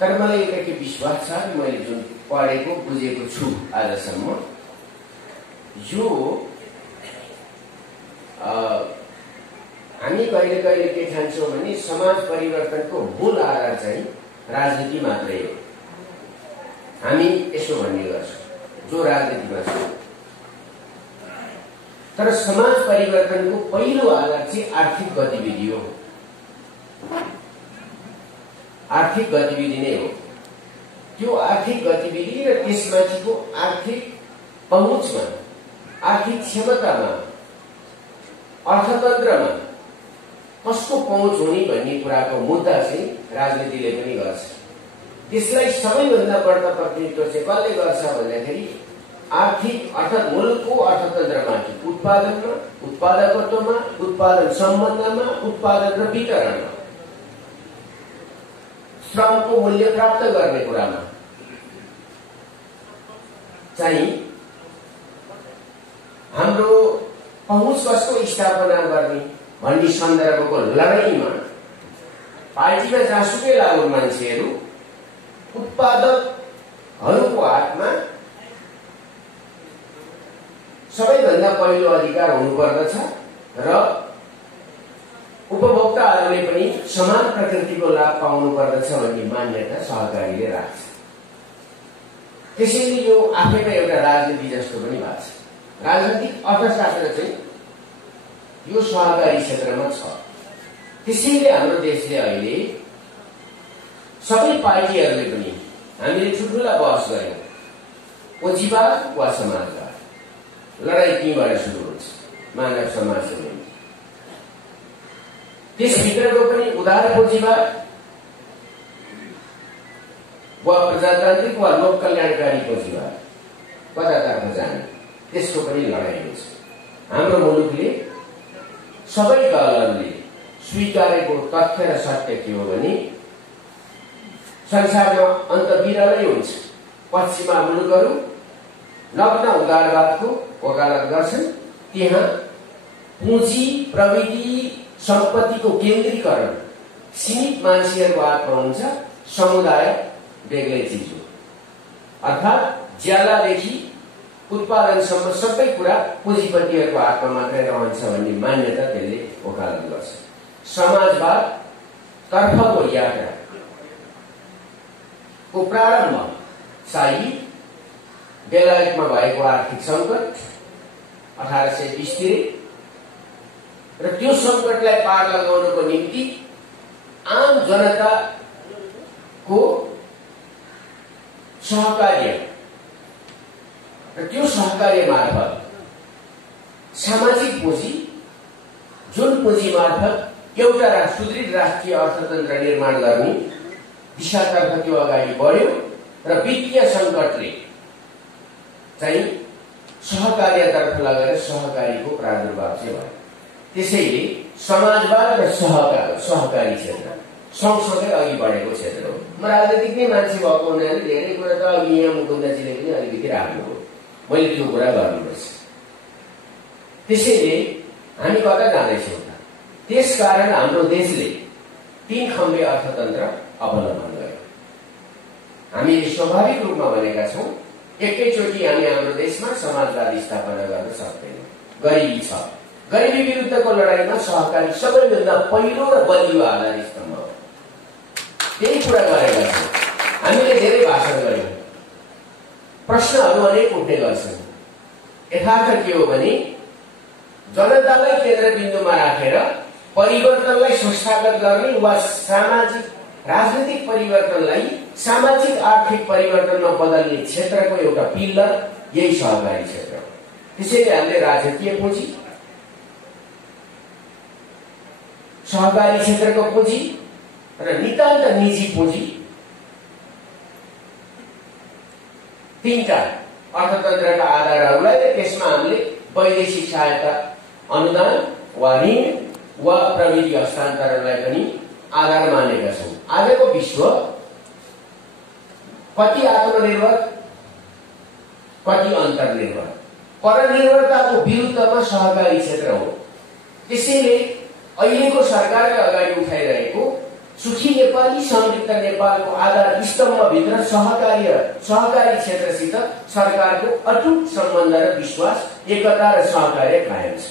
तर मलाई एउटा के विश्वास छ, मैले जुन पढेको बुझेको छु आजसम्म, यो हामी कहिले कहिले के ठान्छौँ भने समाज परिवर्तनको मूल आधार चाहिँ राजनीति मात्रै हो। हामी यसो भन्ने गर्छौँ जो राजनीतिमा छ। तर समाज परिवर्तनको पहिलो आधार चाहिँ आर्थिक गतिविधि हो। आर्थिक गतिविधि नै हो। त्यो आर्थिक गतिविधि र त्यसमाथिको आर्थिक पहुँचमा, आर्थिक क्षमतामा, अर्थतन्त्रमा कसको पहुँच हुने भन्ने कुराको मुद्दा चाहिँ राजनीतिले पनि गर्छ। त्यसलाई सबैभन्दा बढ्ता प्रतिनिधित्व चाहिँ कसले गर्छ भन्दाखेरि आर्थिक अर्थात् मुलुकको अर्थतन्त्रमाथि, उत्पादनमा, उत्पादकत्वमा, उत्पादन सम्बन्धमा, उत्पादन र वितरणमा, श्रमको मूल्य प्राप्त गर्ने कुरामा चाहिँ हाम्रो पहुँच कसको स्थापना गर्ने भन्ने सन्दर्भको लडाईँमा पार्टीमा जहाँसुकै लागु मान्छेहरू उत्पादकहरूको हातमा सबैभन्दा पहिलो अधिकार हुनुपर्दछ र उपभोक्ताहरूले पनि समान प्रकृतिको लाभ पाउनुपर्दछ भन्ने मान्यता सहकारीले राख्छ। त्यसैले यो आफैमा एउटा राजनीति जस्तो पनि भएको छ। राजनीतिक अर्थशास्त्र चाहिँ यो सहकारी क्षेत्रमा छ। त्यसैले हाम्रो देशले अहिले सबै पार्टीहरूले पनि हामीले ठुल्ठुला बहस गर्यौं, पुँजीवाद वा समाजवाद, लडाईँ त्यहीँबाट सुरु हुन्छ, मानव समाजको निम्ति। त्यसभित्रको पनि उदार पुँजीवाद वा प्रजातान्त्रिक वा लोक कल्याणकारी पुँजीवाद कतातर्फ जाने, त्यसको पनि लडाईँ हुन्छ। हाम्रो मुलुकले सबै दलहरूले स्वीकारेको तथ्य र सत्य के हो भने संसारमा अन्त बिरलै हुन्छ। पश्चिमा मुलुकहरू नग्न उदारवादको वकालत गर्छन्। त्यहाँ पुँजी, प्रविधि, सम्पत्तिको केन्द्रीकरण सीमित मान्छेहरूको हातमा हुन्छ। समुदाय बेग्लै चिज हो। अर्थात् ज्यालादेखि उत्पादनसम्म सबै कुरा पुँजीपतिहरूको हातमा मात्रै रहन्छ भन्ने मान्यता त्यसले वकालत गर्छ। समाजवाद तर्फको यात्राको प्रारम्भ शाही बेलायतमा भएको आर्थिक सङ्कट 1820 तिर र त्यो सङ्कटलाई पार लगाउनको निम्ति आम जनताको सहकार्य र त्यो सहकार्य मार्फत सामाजिक पुँजी, जुन पुँजी मार्फत एउटा सुदृढ राष्ट्रिय अर्थतन्त्र निर्माण गर्ने दिशातर्फ त्यो अगाडि बढ्यो र वित्तीय सङ्कटले चाहिँ सहकार्यतर्फ लगेर सहकारीको प्रादुर्भाव चाहिँ भयो। त्यसैले समाजवाद र सहकारी क्षेत्र सँगसँगै अघि बढेको क्षेत्र हो। म राजनीतिक नै मान्छे भएको हुनाले धेरै कुरा त अघि यहाँ मुकुन्दजीले पनि अलिकति राख्नु हो, मैले त्यो कुरा गर्नुपर्छ। त्यसैले हामी कता जाँदैछौँ त? त्यसकारण हाम्रो देशले 3 खम्बे अर्थतन्त्र अवलम्बन गर्यो। हामीले स्वाभाविक रूपमा भनेका छौँ एकैचोटि हामी हाम्रो देशमा समाजवाद स्थापना गर्न सक्दैनौँ। गरिबी छ। गरिबी विरुद्धको लडाईँमा सहकारी सबैभन्दा पहिलो र बलियो आधार स्तम्भ हो। त्यही कुरा गरेका छौँ। हामीले धेरै भाषण गर्यौँ, प्रश्नहरू अनेक उठ्ने गर्छन्। यथार्थ के हो भने जनतालाई केन्द्रबिन्दुमा राखेर परिवर्तनलाई संस्थागत गर्ने वा सामाजिक राजनीतिक परिवर्तनलाई सामाजिक आर्थिक परिवर्तनमा बदल्ने क्षेत्रको एउटा पिल्लर यही सहकारी क्षेत्र हो। त्यसैले हामीले राजकीय पुँजी, सहकारी क्षेत्रको पुँजी र नितान्त निजी पुँजी, 3टा अर्थतन्त्रका आधारहरूलाई त्यसमा हामीले वैदेशिक सहायता, अनुदान वा ऋण वा प्रविधि हस्तान्तरणलाई पनि आधार मानेका छौँ। आजको विश्व कति आत्मनिर्भर, कति अन्तर्निर्भर, परनिर्भरताको विरुद्धमा सहकारी क्षेत्र हो। त्यसैले अहिलेको सरकारले अगाडि उठाइरहेको सुखी नेपाली समृद्ध नेपालको आधार स्तम्भभित्र सहकारी क्षेत्रसित सरकारको अटुट सम्बन्ध र विश्वास, एकता र सहकार्य कायम छ।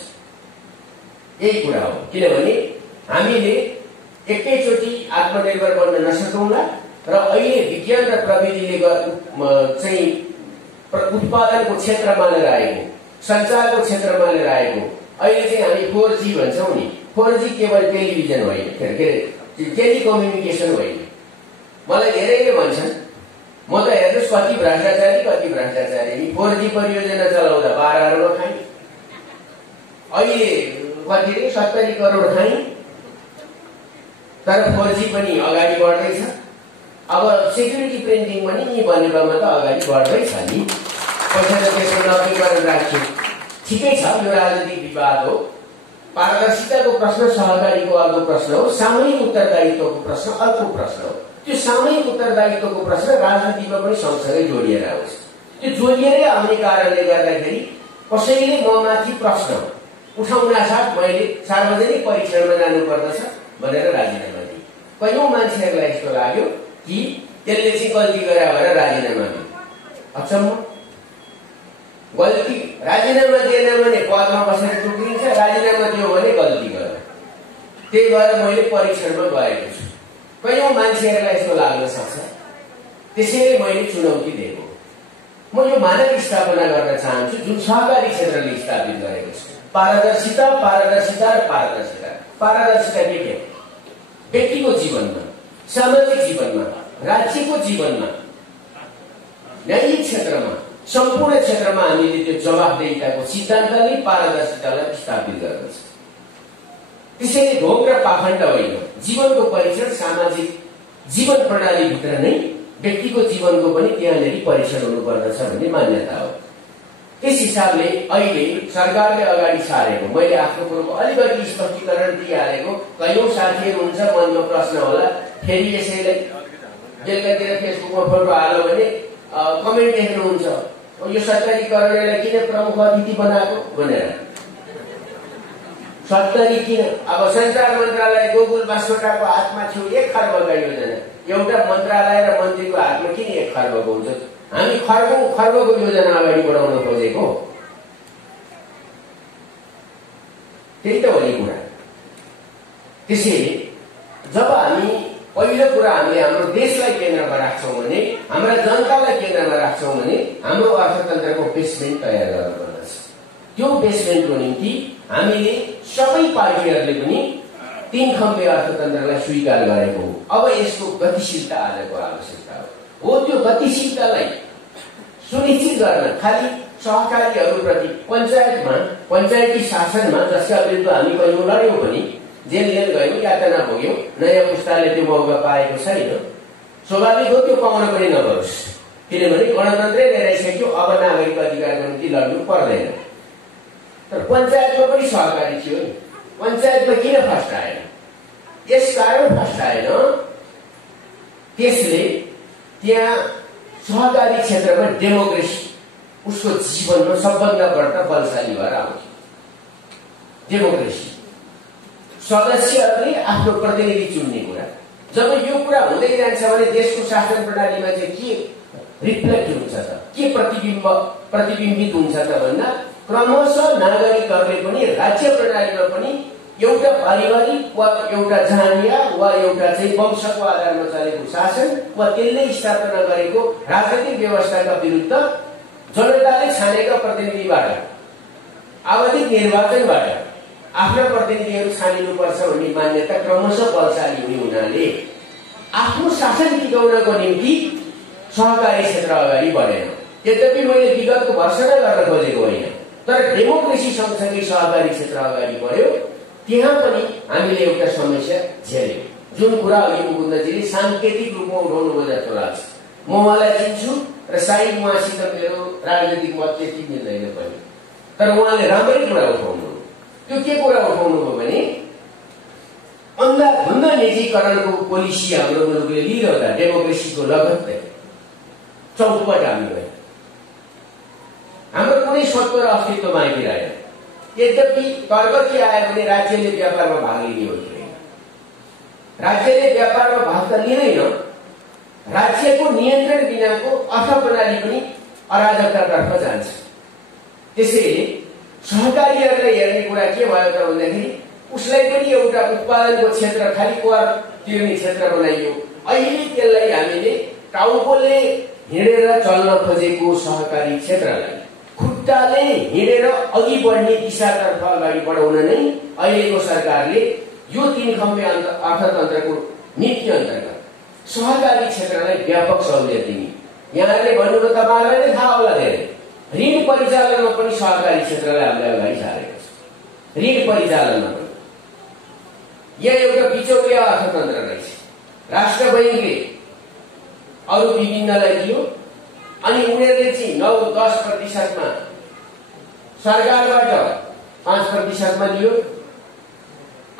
यही कुरा हो। किनभने हामीले एकैचोटि आत्मनिर्भर बन्न नसकौँला र अहिले विज्ञान र प्रविधिले चाहिँ उत्पादनको क्षेत्रमा लिएर आएको, सञ्चारको क्षेत्रमा लिएर आएको, अहिले चाहिँ हामी 4G भन्छौँ नि। 4G केवल टेलिभिजन होइन, के अरे टेलिकम्युनिकेसन होइन। मलाई धेरैले भन्छन्, म त हेर्नुहोस् कति भ्रष्टाचारी नि 4G परियोजना चलाउँदा 12 अर्ब खाएँ, अहिले कति रे 70 करोड खाएँ, तर 4G पनि अगाडि बढ्दैछ। अब सेक्युरिटी प्रिन्टिङ पनि यी बनेकोमा त अगाडि बढ्दैछ नि। पैसा त त्यसको नवीकरण राख्यो, ठिकै छ, यो राजनीतिक विवाद हो। पारदर्शिताको प्रश्न सहकारीको अर्को प्रश्न हो, सामूहिक उत्तरदायित्वको प्रश्न अर्को प्रश्न हो। त्यो सामूहिक उत्तरदायित्वको प्रश्न राजनीतिमा पनि सँगसँगै जोडिएर आउँछ। त्यो जोडिएरै आउने कारणले गर्दाखेरि कसैले ममाथि प्रश्न उठाउन साथ मैले सार्वजनिक परीक्षणमा जानुपर्दछ भनेर राजीनामा दिए। कयौं मान्छेहरूलाई यस्तो लाग्यो कि त्यसले चाहिँ गल्ती गरे भनेर राजीनामा दिए। अचम्म, गल्ती राजीनामा दिएन भने पदमा बसेर टुक्रिन्छ, राजीनामा दियो भने गल्ती गर्यो। त्यही भएर मैले परीक्षणमा गएको छु। कयौं मान्छेहरूलाई यस्तो लाग्न सक्छ, त्यसैले मैले चुनौती दिएको। म यो मानक स्थापना गर्न चाहन्छु जुन सहकारी क्षेत्रले स्थापित गरेको छ। पारदर्शिता र पारदर्शिता। पारदर्शिता के? व्यक्तिको जीवनमा, सामाजिक जीवनमा, राज्यको जीवनमा, न्यायिक क्षेत्रमा, सम्पूर्ण क्षेत्रमा हामीले त्यो जवाफदेहिताको सिद्धान्तले पारदर्शितालाई स्थापित गरेको छ। त्यसैले ढोक र पाखण्ड होइन, जीवनको परीक्षण सामाजिक जीवन प्रणालीभित्र नै व्यक्तिको जीवनको पनि त्यहाँनेरि परीक्षण हुनुपर्दछ भन्ने मान्यता हो। त्यस हिसाबले अहिले सरकारले अगाडि सारेको, मैले आफ्नो कुरोको अलिकति स्पष्टीकरण दिइहालेको, कयौं साथीहरू हुन्छ मनमा प्रश्न होला, फेरि यसैलाई बेलुकातिर फेसबुकमा फोटो हाल्यो भने कमेन्ट लेख्नुहुन्छ, यो 70 करोडलाई किन प्रमुख अतिथि बनाएको भनेर। 70 किन? अब सञ्चार मन्त्रालय गोकुल बास्कोटाको हातमा थियो 1 खर्बका योजना, एउटा मन्त्रालय र मन्त्रीको हातमा किन 1 खर्बको हुन्छ? हामी खर्बको योजना अगाडि बढाउन खोजेको, त्यही त हो नि कुरा। त्यसैले जब हामी पहिलो कुरा हामीले हाम्रो देशलाई केन्द्रमा राख्छौँ भने, हाम्रा जनतालाई केन्द्रमा राख्छौँ भने हाम्रो अर्थतन्त्रको बेसमेन्ट तयार गर्नुपर्दछ। त्यो बेसमेन्टको निम्ति हामीले सबै पार्टीहरूले पनि 3 खम्बे अर्थतन्त्रलाई स्वीकार गरेको हो। अब यसको गतिशीलता आजको आवश्यकता हो। त्यो गतिशीलतालाई सुनिश्चित गर्न खालि सहकारीहरूप्रति पञ्चायती शासनमा, जसका विरुद्ध हामी कयौं लड्यौं पनि, जेल गयौं, यातना भोग्यौं, नयाँ पुस्ताले त्यो मौका पाएको छैन। स्वाभाविक हो त्यो पाउन पनि नपरोस्, किनभने गणतन्त्रै लिएर आइसक्यो, अब नागरिक अधिकारको निम्ति लड्नु पर्दैन। तर पञ्चायतमा पनि सहकारी थियो नि, पञ्चायतमा किन फर्स्ट आएन? यसकारण फर्स्ट आएन, त्यसले त्यहाँ सहकारी क्षेत्रमा डेमोक्रेसी उसको जीवनमा सबभन्दा बढ्ता बलशाली भएर आउँथ्यो। डेमोक्रेसी, सदस्यहरूले आफ्नो प्रतिनिधि चुन्ने कुरा। जब यो कुरा हुँदै जान्छ भने देशको शासन प्रणालीमा चाहिँ के रिफ्लेक्ट हुन्छ त, के प्रतिबिम्बित हुन्छ त भन्दा क्रमशः नागरिकहरूले पनि राज्य प्रणालीमा पनि एउटा पारिवारिक वा एउटा जहानिया वा एउटा चाहिँ वंशको आधारमा चलेको शासन वा त्यसले स्थापना गरेको राजनीतिक व्यवस्थाका विरुद्ध जनताले छानेका प्रतिनिधिबाट, आवधिक निर्वाचनबाट आफ्ना प्रतिनिधिहरू छानिनुपर्छ भन्ने मान्यता क्रमशः बलशाली हुने हुनाले आफ्नो शासन टिकाउनको निम्ति सहकारी क्षेत्र अगाडि बढेन। यद्यपि मैले विगतको भर्सना गर्न खोजेको होइन, तर डेमोक्रेसी सँगसँगै सहकारी क्षेत्र अगाडि बढ्यो। त्यहाँ पनि हामीले एउटा समस्या झेल्यौं, जुन कुरा अघि मुकुन्दजीले साङ्केतिक रूपमा उठाउनु भयो जस्तो लाग्छ। म उहाँलाई चिन्छु र सायद उहाँसित मेरो राजनीतिक मत त्यति मिल्दैन पनि, तर उहाँले राम्रै कुरा उठाउनु। त्यो के कुरा उठाउनु भयो भने अन्धाधुन्ध निजीकरणको पोलिसी हाम्रो मुलुकले लिइरहँदा डेमोक्रेसीको लगत्तै चौपट हामी गयो। हाम्रो कुनै स्वत्व र अस्तित्व बाँकी रहेन। यद्यपि तर्क के आयो भने राज्यले व्यापारमा भाग लिने हो कि राज्यले व्यापारमा भाग त लिँदैन, राज्यको नियन्त्रण बिनाको अर्थ प्रणाली पनि अराजकतातर्फ जान्छ। त्यसैले सहकारीहरूलाई हेर्ने कुरा के भयो त भन्दाखेरि उसलाई पनि एउटा उत्पादनको क्षेत्र, खालि कर तिर्ने क्षेत्र बनाइयो। अहिले त्यसलाई हामीले टाउकोले हिँडेर चल्न खोजेको सहकारी क्षेत्रलाई खुट्टाले हिँडेर अघि बढ्ने दिशातर्फ अगाडि बढाउन नै अहिलेको सरकारले यो 3 खम्बे अर्थतन्त्रको नीति अन्तर्गत सहकारी क्षेत्रलाई व्यापक सहुलियत दिने। यहाँले भन्नुभयो, तपाईलाई नै थाहा होला, धेरै ऋण परिचालनमा पनि सहकारी क्षेत्रलाई हामीले अगाडि सारेको छ। ऋण परिचालनमा पनि यहाँ एउटा बिचौलिया अर्थतन्त्र रहेछ। राष्ट्र बैंकले अरू विभिन्नलाई दियो अनि उनीहरूले चाहिँ 9-10% सरकारबाट 5% लियो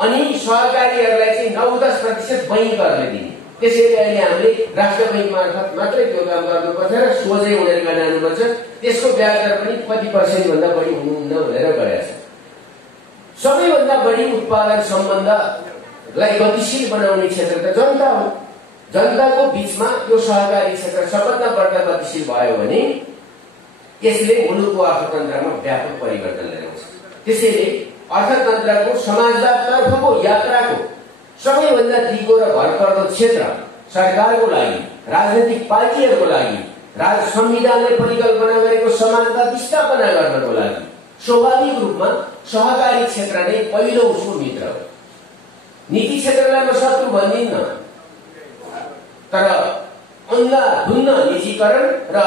अनि सहकारीहरूलाई चाहिँ 9-10% बैंकहरूले दिने। त्यसैले अहिले हामीले राष्ट्र बैंक मार्फत मात्रै त्यो काम गर्नुपर्छ र सोझै उनीहरूका जानुपर्छ। त्यसको ब्याज दर पनि कति % भन्दा बढी हुनुहुन्न भनेर गएको छ। सबैभन्दा बढी उत्पादन सम्बन्धलाई गतिशील बनाउने क्षेत्र त जनता हो। जनताको बीचमा यो सहकारी क्षेत्र सबभन्दा बढ्ता गतिशील भयो भने यसले मुलुकको अर्थतन्त्रमा व्यापक परिवर्तन ल्याउँछ। त्यसैले अर्थतन्त्रको समाजवादतर्फको यात्राको सबैभन्दा दिगो र भरपर्दो क्षेत्र सरकारको लागि, राजनैतिक पार्टीहरूको लागि, संविधानले परिकल्पना गरेको समाजवाद स्थापना गर्नको लागि स्वाभाविक रूपमा सहकारी क्षेत्र नै पहिलो उसको मित्र हो। नीति क्षेत्रलाई म शत्रु भन्दिनँ, तर अन्धाधुन्ध निजीकरण र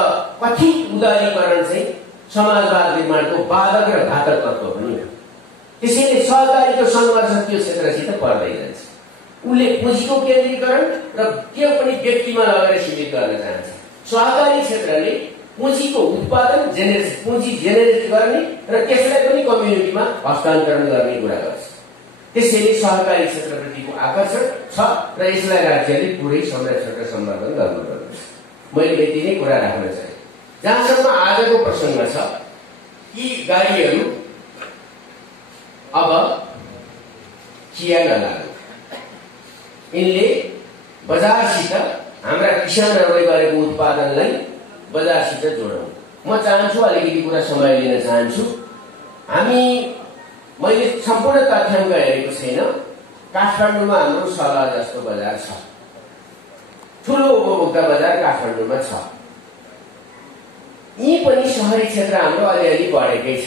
कथित उदारीकरण चाहिँ समाजवाद निर्माणको बाधक र घातक तत्त्व पनि हो। त्यसैले सहकारीको सङ्घर्ष त्यो क्षेत्रसित पर्दै जान्छ। उसले पुँजीको केन्द्रीकरण र त्यो पनि व्यक्तिमा लगेर सीमित गर्न चाहन्छ। सहकारी क्षेत्रले पुँजीको उत्पादन पुँजी जेनेरेट गर्ने र त्यसलाई पनि कम्युनिटीमा हस्तान्तरण गर्ने कुरा गर्छ। त्यसैले सहकारी क्षेत्रप्रतिको आकर्षण छ र यसलाई राज्यले पुरै संरक्षण र सम्वर्धन गर्नुपर्छ। मैले यति नै कुरा राख्न चाहे। जहाँसम्म आजको प्रसङ्ग छ, यी गाडीहरू अब चिया नलाग्नु, यिनले बजारसित हाम्रा किसानहरूले गरेको उत्पादनलाई बजारसित जोडौँ। म चाहन्छु अलिकति कुरा समय लिन चाहन्छु। मैले सम्पूर्ण तथ्याङ्क हेरेको छैन। काठमाडौँमा हाम्रो सल्लाह जस्तो बजार छ, ठुलो उपभोक्ता बजार काठमाडौँमा छ। यी पनि शहरी क्षेत्र हाम्रो अलिअलि बढेकै छ।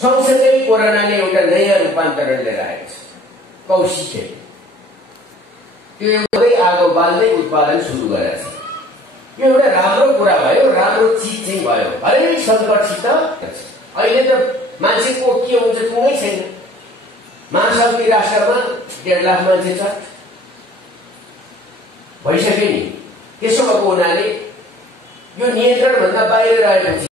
सँगसँगै कोरोनाले एउटा नयाँ रूपान्तरण लिएर आएको छ, कौशी खेती। त्यो एउटै आगो बाल्दै उत्पादन सुरु गरेको छ। यो एउटा राम्रो कुरा भयो, राम्रो चिज चाहिँ भयो। हरेक सङ्कटसित अहिले त मान्छेको के हुन्छ कुनै छैन। महाशक्ति राष्ट्रमा 1.5 लाख मान्छे छ, भइसक्यो नि। त्यसो भएको हुनाले यो नियन्त्रणभन्दा बाहिर रहेपछि